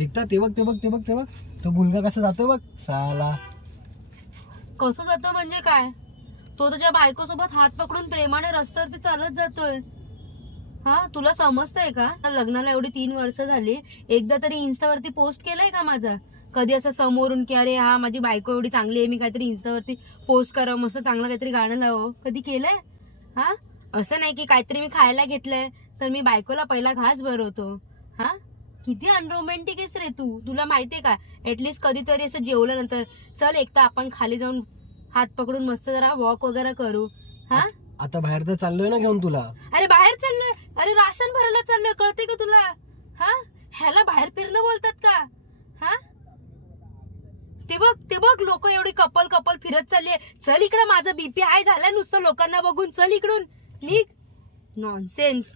एकदा ते बघ तो मुलगा कसा जातो बघ साला. कसं जातो म्हणजे काय? तो तुझ्या बायकोसोबत हात पकडून प्रेमाने रस्त्यावरती चालत जातोय. हा, तुला समजतंय का? लग्नाला एवढी 3 वर्ष झाली, एकदा तरी इन्स्टावरती पोस्ट केलंय का माझं? कधी असं समोरून की अरे हा माझी बायको एवढी चांगली आहे, मी काहीतरी इन्स्टावरती पोस्ट करावं, मस्त चांगलं काहीतरी गाणं लावावं, कधी केलंय? हा, असं नाही की काहीतरी मी खायला घेतलंय तर मी बायकोला पहिला घास भरवतो. हा, किती अनरोमॅन्टिक आहेस रे तू. तुला माहितीये का, ऍटलीस्ट कधीतरी असं जेवल्यानंतर चल एकदा आपण खाली जाऊन हात पकडून मस्त जरा वॉक वगैरे करू. हा, आता बाहेर तर चाललोय ना घेऊन तुला. अरे बाहेर चाललोय, अरे राशन भरायला चाललोय, कळते का तुला? हा, ह्याला बाहेर फिरणं बोलतात का? हा, ते बघ लोक एवढी कपल कपल फिरत चाललीये. चल इकडे, माझं बीपी हाय झालाय नुसतं लोकांना बघून. चल इकडून निघ. नॉनसेन्स.